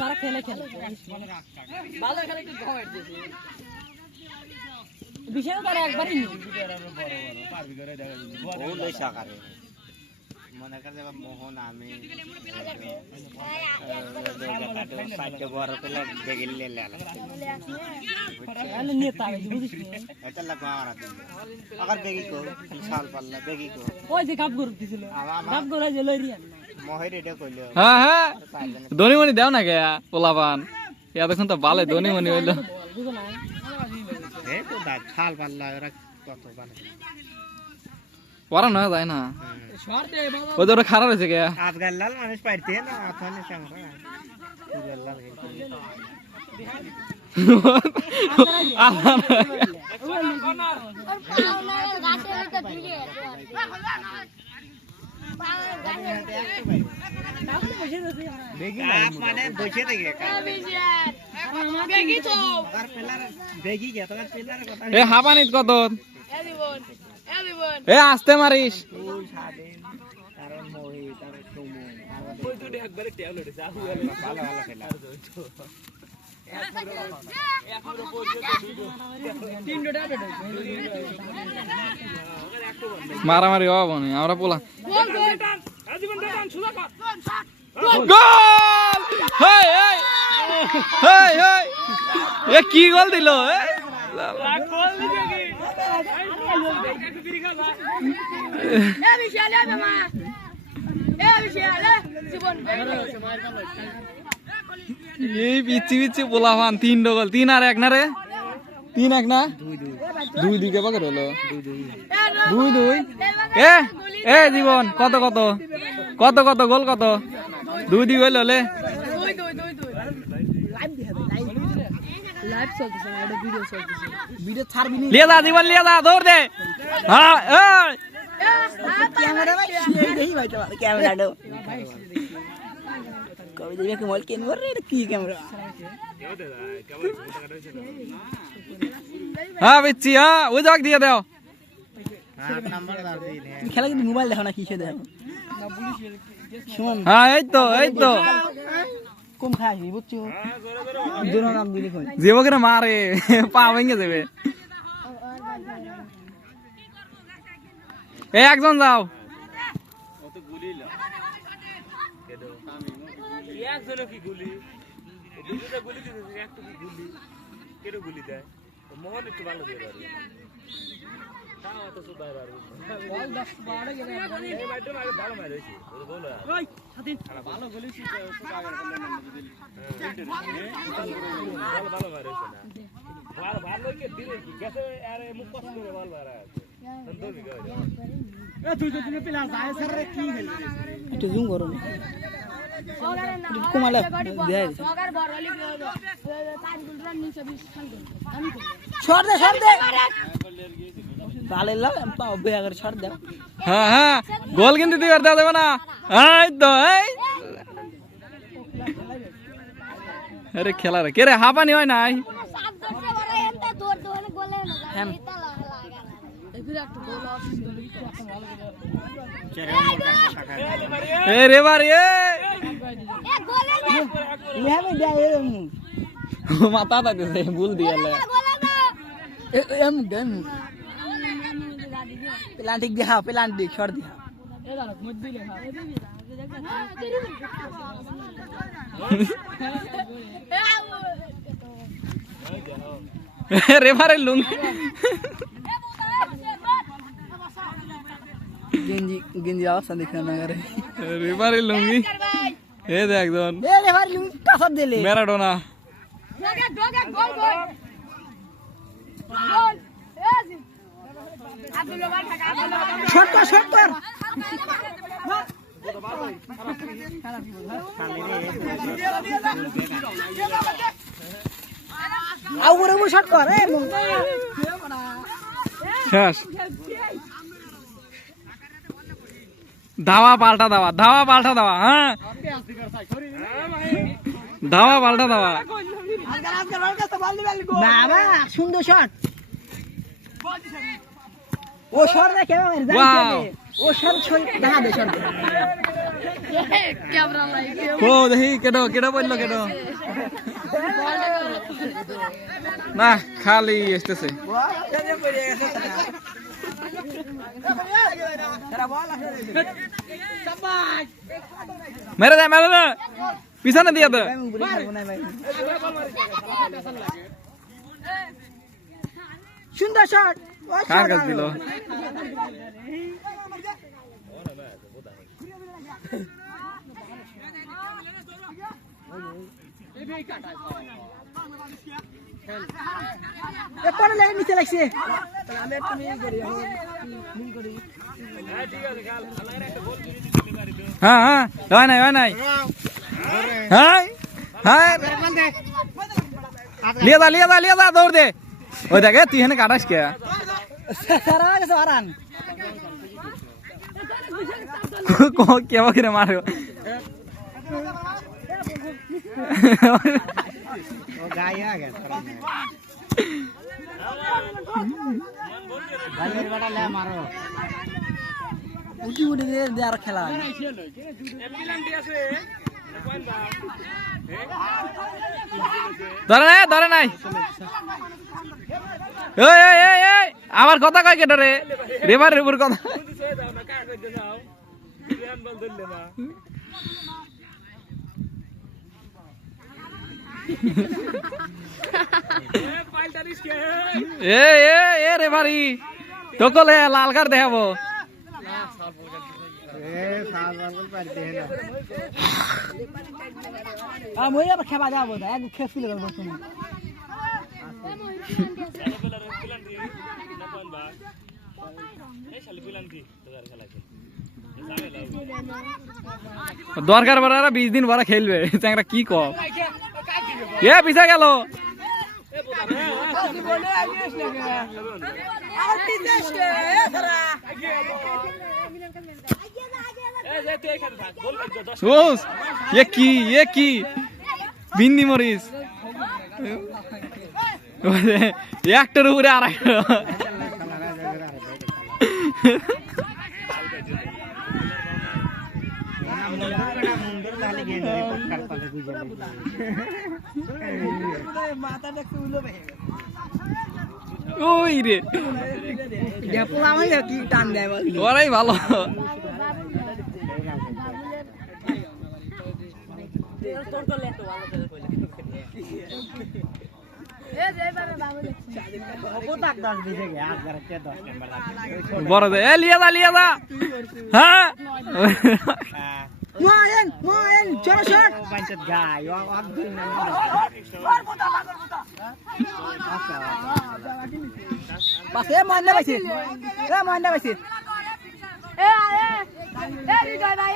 যারা খেলে খেলে বিশাল করে একবারই মনে করে মোহন আমি বড় পেলে বেগিলে আবার বেগি কো সাল পাল্লা বেগি কো ওই যে কাপ গরু দিছিল কাপ গরু যে লইরিয়া মহের এটা কইলো হ্যাঁ হ্যাঁ ধনী মনি দাও না কে পোলাপান এতক্ষণ তো ভালো ধনী মনি হইলো এই তো দা ছাল পাল্লা ওরা কত বানায় পড়ানো যায় না ওই তো ওরা খারাপ হয়েছে কে আফগান লাল মানুষ পাইতে না আফগান সংখ্যা লাল মানে বসে থেকে এ হাবানিত কত এ আসতে মারিস মারামারি হবো না আমরা পোলা কি গোল দিল এই পিচ্ছি পিচ্ছি পোলাফান 3 গোল 3 আর 1 না রে 3-1 না 2-2 কে বাগর হলো 2-2 এ জীবন কত কত কত কত গোল কত 2-2 হইলো লে লাইভ চলতেছে না এটা ভিডিও চলতেছে ভিডিও ছাড়বি না লিয়ে যা জীবন লিয়ে যা দৌড় দে হ্যাঁ এই ক্যামেরা ভাই দেই ভাই তো ক্যামেরা দাও কবি দেখে কি মল কেন রে কি ক্যামেরা হ্যাঁ বিচ্ছি হ্যাঁ ওই জায়গা দিয়ে দাও নাম্বার দাও দিন খেলা কিন্তু মোবাইল দেখো না কিসে দেখো শুন হ্যাঁ এই তো কম খাই বুঝছো দুনো নাম দিলি কই জীব করে মারে পা ভেঙে যাবে এই একজন যাও কত গুলি লা কেডো একজন কি গুলি দুটো গুলি দিছে একটা কি গুলি কেডো গুলি দেয় মোহন একটু ভালো দিয়ে পারবে তাও তো সুদাই পারবে বল 10 12 গেলে এই ম্যাডাম আগে ভালো মার হইছে ওই গোল ওই সাদিন ভালো গুলি সুদা আগে করলেন না বুঝলি ভালো মার হইছে না ভালো কে দিলে কি গেছে আরে মুখ কষ্ট করে ভালো মারা আছে দন্দর গয় এ তুই তো তুমি পেলা যায় স্যার রে কি হল একটু জুম করো কমালে দেয় ছড় দে তালে লা বেয়া করে ছড় দে হ্যাঁ হ্যাঁ গোল কিন্তু দিবার দেওয়া যাবে না এই তো এই আরে খেলা রে কে রে হাবানি হয় নাই এ রে বাড়ি মাথা তাইতেছে ভুল দিয়ালে এম গেম প্লান্টিক দিহা প্লান্টিক ছড় দিহা রে বারে লুং গেঞ্জি গেঞ্জি অবস্থা দেখে না রে রেফারি লুঙ্গি এ দেখ একজন এ রেফারি লুঙ্গি কাসার দিলে ম্যারাডোনা গোল গোল এজি আব্দুল্লাহ ভাই ঢাকা আব্দুল্লাহ শট কর আউরে মু শট কর শেষ ধাওয়া পাল্টা দাওয়া ধাওয়া পাল্টা দাওয়া হ্যাঁ ধাওয়া পাল্টা দাওয়া বাবা সুন্দর শট ও শট রে কেমন ওয়াও ও শট দেখা দে শট ক্যামেরা লাইকে ও দেখি কেডো কেডো বললো কেডো না খালি আসতেছে মেরে দে পিছনে দিয়ে দে সুন্দর শট কার কাছে দিল এরপর লেগে নিচে লাগছে হ্যাঁ হ্যাঁ হয় নাই হ্যাঁ হ্যাঁ লিয়ে দা দৌড় দে ওই দেখে তুই এখানে কাটাস কে সারা গেছে আরান কেবা করে মারো ও গায়ে আগে গালের বাটা লে মারো উঠি উঠি দে আর খেলা ধরে নাই এই আমার কথা কয় কেটে রে রেবারের উপর কথা এ রেবারি তোকলে লাল কার্ড দেখাবো আমি আবার খেবা যাবো এক খেয়ে লাগবো তুমি দরকার পড়ে 20 দিন পরে খেলবে চ্যাংরা কি কম এ পিছা গেল কি বিন্দি মরিস একটার উপরে আর ওই রে কি টান দেয় ওরাই ভালো বড় দে লিয়া দা হ্যাঁ মোয়েন চলো শট পঞ্চায়েত গায় বাস এ ময়না পাইছে হৃদয় ভাই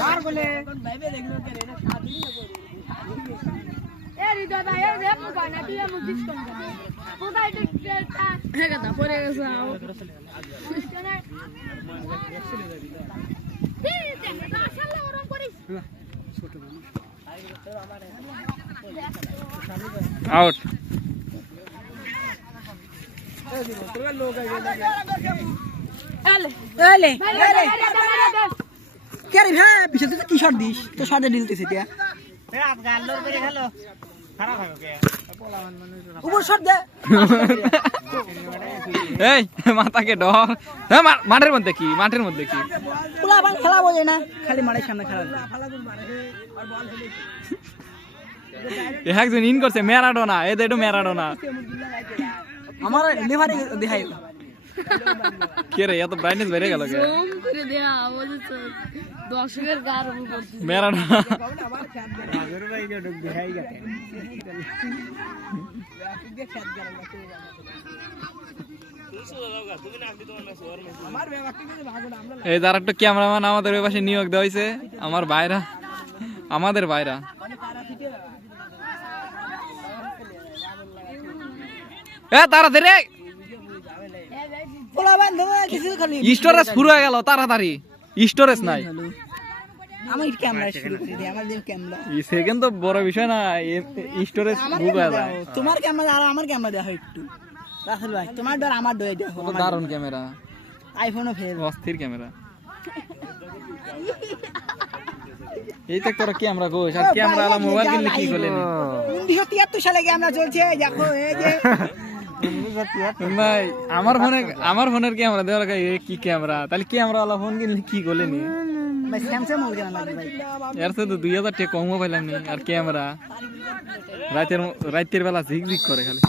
মার বলে হৃদয় ভাই রে মুখ না তুই মুখ দিস কম কোথায় টিকটা হে কথা পড়ে গেছে আউট এলে কে রে ভাই বিশেষ কি শট দিস তো শটে দিলতেছে এটা উপর শট দে এই মাথাকে ডর মাঠের মধ্যে কি পুলা বান খেলা বোঝে না খালি মাঠের সামনে খেলা একজন ইন করছে ম্যারাডোনা এদের একটু ম্যারাডোনা আমার লিভারে দেখাই কে রে এত ব্রাইটনেস বেড়ে গেল কে জুম করে দেয়া বলছো দর্শকের গার উপর ম্যারাডোনা এই যার একটা ক্যামেরাম্যান আমাদের ওই পাশে নিয়োগ দেওয়া হয়েছে, আমার ভাইরা, আমাদের ভাইরা। তাড়াতাড়ি স্টোরেজ পুরো হয়ে গেল, তাড়াতাড়ি স্টোরেজ নাই। আমার ক্যামেরা শুরু করে দিই, আমার দিন ক্যামেরা সেকেন্ড তো বড় বিষয় না, স্টোরেজ বুক হয়ে যায়। তোমার ক্যামেরা আর আমার ক্যামেরা দেখো একটু রাসেল ভাই, তোমার ডর আমার ডর, দেখো দারুণ ক্যামেরা, আইফোনও ফেল, অস্থির ক্যামেরা। এই তো তোরা ক্যামেরা গোস, আর ক্যামেরা আলা মোবাইল কিনলে কি করলেন? 1973 সালে ক্যামেরা চলছে, দেখো এই যে ভাই আমার ফোনের ক্যামেরা দেওয়ার কি ক্যামেরা, তাহলে ক্যামেরা আলা ফোন কিনলে কি করলেন? ভাই স্যামসাং মোবাইল লাগবে ভাই, এর সাথে 2000 টাকা কম পাইলাম নি। আর ক্যামেরা রাতের বেলা ঝিকঝিক করে খালি।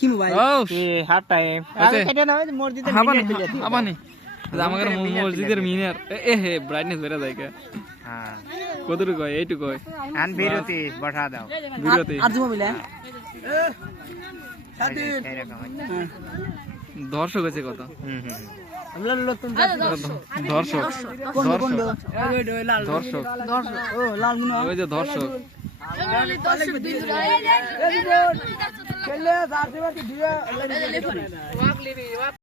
কি মোবাইল ও হাফ টাইম এটা না মসজিদে আবানি আমাদের মসজিদের মিনার হে ব্রাইটনেস বেড়ে যায় কে? হ্যাঁ কতটুকু কয়? এইটুকু কয়। আন বিরতি বসা দাও, বিরতি আর মোবাইল এরকম দর্শক আছে কত? আমরা নতুন দর্শক কোন কোন দর্শক ও লাল গুনা ওই যে দর্শক। খেলে 4 দিন দিয়ে